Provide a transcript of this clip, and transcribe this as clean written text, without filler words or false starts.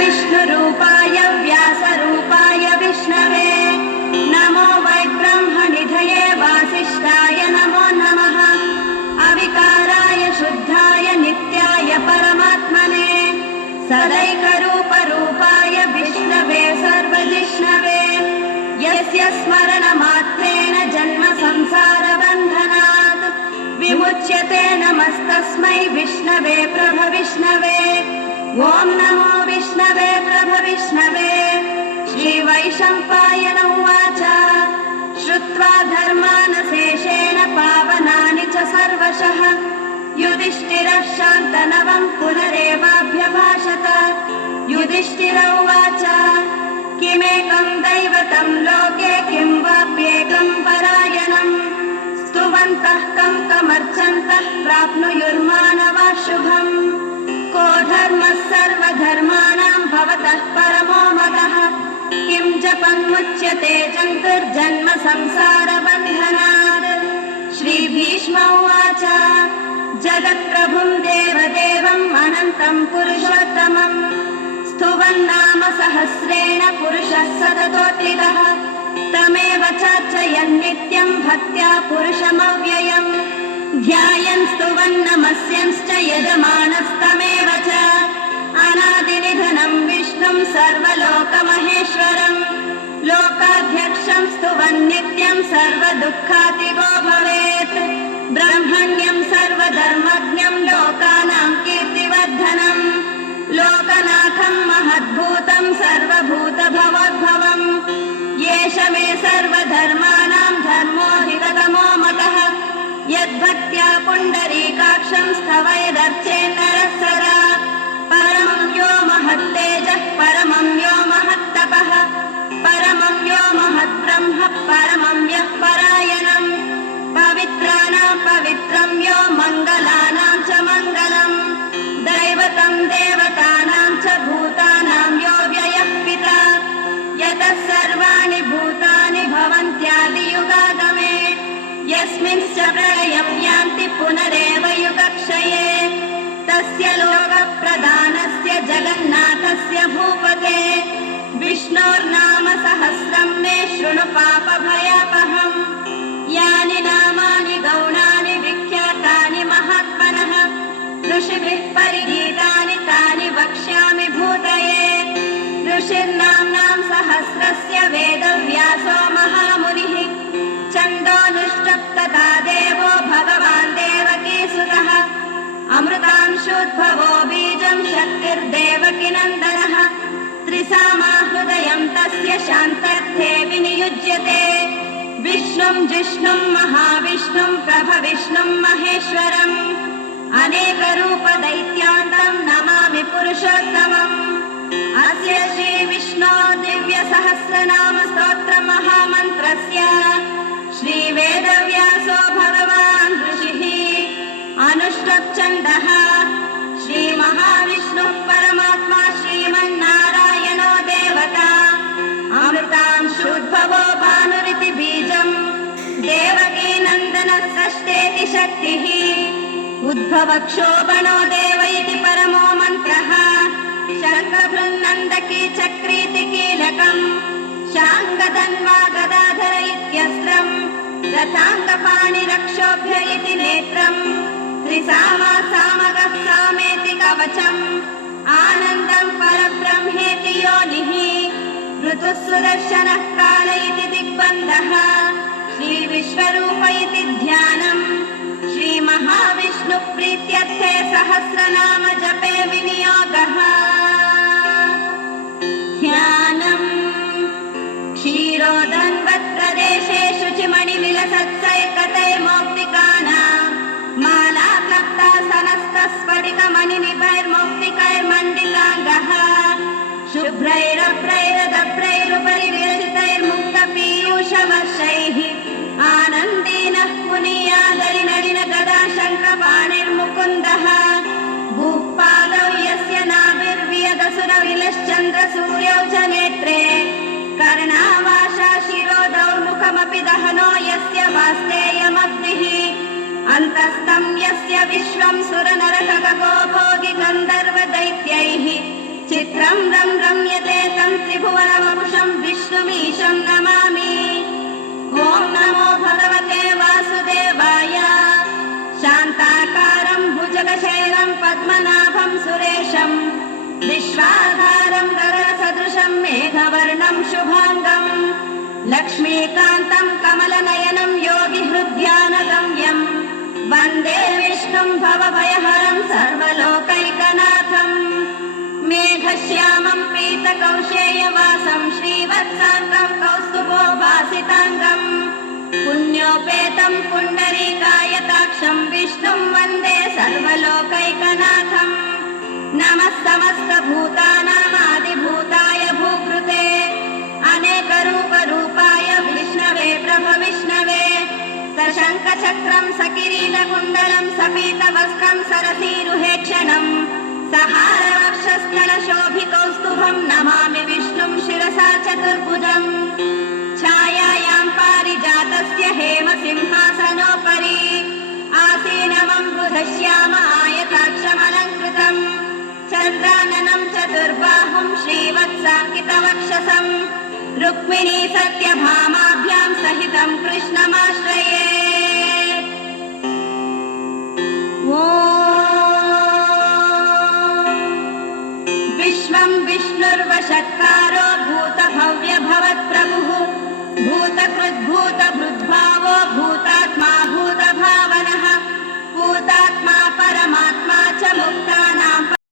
विष्णुरूपाय व्यासरूपाय विष्णवे नमो वै ब्रह्मनिधये वासिष्ठाय नमो नमः। अविकाराय शुद्धाय नित्याय परमात्मने सदैकरूपरूपाय विष्णवे सर्वजिष्णवे यस्य स्मरणमात्रेण जन्म संसारबन्धनात् विमुच्यते नमस्तस्मै विष्णवे प्रभविष्णवे। ॐ नमो विष्णवे प्रभविष्णवे। श्रीवैशम्पायन उवाच श्रुत्वा धर्मानशेषेण पावनानि च सर्वशः युधिष्ठिरः शान्तनवं पुनरेवाभ्यभाषत। युधिष्ठिर उवाच किमेकं दैवतं लोके किं वाप्येकं परायणम् स्तुवन्तः कमर्चन्तः प्राप्नुयुर्मानवा शुभम्। को धर्मः सर्वधर्माणां भवतः परमो मतः किं जपन्मुच्यते जन्तुर्जन्म संसारबन्धनात्। श्रीभीष्म उवाच जगत्प्रभुं देवदेवम् अनन्तं पुरुषोत्तमम् स्तुवन्नाम सहस्रेण पुरुषः सततोत्थितः तमेव चार्चयन् नित्यं भक्त्या पुरुषमव्ययम् ध्यायन् स्तुवन् नमस्यंश्च यजमानस्तमेव च अनादिनिधनं विष्णुं सर्वलोकमहेश्वरम् लोकाध्यक्षं स्तुवन् नित्यं सर्वदुःखातिगो भवेत् ब्रह्मण्यं सर्वधर्मज्ञं लोकानां कीर्तिवर्धनम् लोकनाथं महद्भूतं सर्वभूतभवोद्भवम् येष मे सर्वधर्माणां धर्मोऽधिगतमो मतः यद्भक्त्या पुण्डरीकाक्षं स्तवैदर्चेन्नरः सदा परमं यो महत्तेजः परमं यो महत्तपः परमं यो महद्ब्रह्म परमं यः परायणम् पवित्राणां पवित्रं यो मङ्गलानां च मङ्गलम् दैवतं देवतानां च भूतानां यो व्ययः पिता यतः सर्वाणि भूतानि भवन्त्यादियुगागमे यस्मिंश्च प्रलयं यान्ति पुनरेव युगक्षये तस्य लोकप्रदानस्य जगन्नाथस्य भूपते विष्णोर्नाम सहस्रं मे शृणु पापभयापहम्। यानि नामानि गौणानि विख्यातानि महात्मनः ऋषिभिः परिगीतानि तानि वक्ष्यामि भूतये। ऋषिर्नाम्नां सहस्रस्य वेदव्यासो महामुनिः छन्दोनुष्टप्तता देवो भगवान् देवकीसुतः अमृतांशोद्भवो बीजं शक्तिर्देवकीनन्दनः त्रिसामा हृदयं तस्य शान्त्यर्थे विनियुज्यते विष्णुं जिष्णुं महाविष्णुं प्रभविष्णुं महेश्वरम् अनेकरूपदैत्यान्तं नमामि पुरुषोत्तमम्। अस्य श्रीविष्णो दिव्यसहस्रनाम स्तोत्रमहामन्त्रस्य श्रीवेदव्यासो भगवान् ऋषिः अनुष्टुप्छन्दः श्रीमहाविष्णुः परमात्मा श्रीमन्नारायणो देवता अमृतांशोद्भवो भानुरिति बीजम् देवकीनन्दनः षष्ठेति शक्तिः उद्भवक्षोभणो देव इति परमो मन्त्रः शङ्खभृन्नन्दकी चक्रीति कीलकम् शाङ्गधन्वा गदाधर इत्यस्त्रम् रथाङ्गपाणिरक्षोभ्य इति नेत्रम् त्रिसामा सामगः सामेति कवचम् आनन्दं परब्रह्मेति योनिः ऋतुः सुदर्शनः काल इति दिग्बन्धः श्रीविश्वरूप इति ध्यानम् श्रीमहाविष्णुप्रीत्यर्थे सहस्रनाम जपे विनियोगः। ध्यानम् क्षीरोदन्वत्प्रदेशे शुचिमणिविलसत्सैकतैर्मौक्तिकानां मालाप्लक्तासनस्तस्फटिकमणिनिभैर्मौक्तिकैर्मण्डिताङ्गः शुभ्रैरभ्रैरदभ्रैरुपरि विरचितैर्मुक्तपीयूषवर्षैः आनन्दीनः पुनीयादरिनलिन गदा शङ्खपाणिर्मुकुन्दः भूपालौ यस्य नाभिर्वियदसुरविलश्चन्द्रसूर्यौ च नेत्रे कर्णावाशा शिरोदौर्मुखमपि दहनो यस्य वास्तेयमग्निः अन्तस्तं यस्य विश्वं सुरनरकगो भोगि गन्धर्वदैत्यैः चित्रं रम्यते तं त्रिभुवनवपुषं विष्णुमीशं नमामि। ॐ नमो भगवते वासुदेवाय। शान्ताकारं भुजगशैलं पद्मनाभं सुरेशं विश्वाधारं गगनसदृशं मेघवर्णं शुभाङ्गं लक्ष्मीकान्तं कमलनयनं योगिहृद्यानगम्यं वन्दे विष्णुं भवभयहरं सर्वलोकैकनाथम्। मेघश्यामं पीतकौशेयवासं श्रीवत्साङ्गं कौस्तुभोभासिताङ्गं पुण्योपेतं पुण्डरीकायताक्षं विष्णुं वन्दे सर्वलोकैकनाथम्। नमः समस्तभूतानामादिभूताय भूकृते अनेकरूपरूपाय विष्णवे प्रभविष्णवे सशङ्खचक्रं सकिरीटकुण्डलं सपीतवस्त्रं सरसीरुहेक्षणं सहारवक्षस्थलशोभिकौस्तुभं नमामि विष्णुं शिरसा चतुर्भुजम्। छायायां पारिजातस्य हेमसिंहासनोपरि आसीनमम्बुधश्याम आयताक्षमलङ्कृतम् चन्द्राननं चतुर्बाहुं श्रीवत्साङ्कितवक्षसं रुक्मिणी सत्यभामाभ्यां सहितं कृष्ण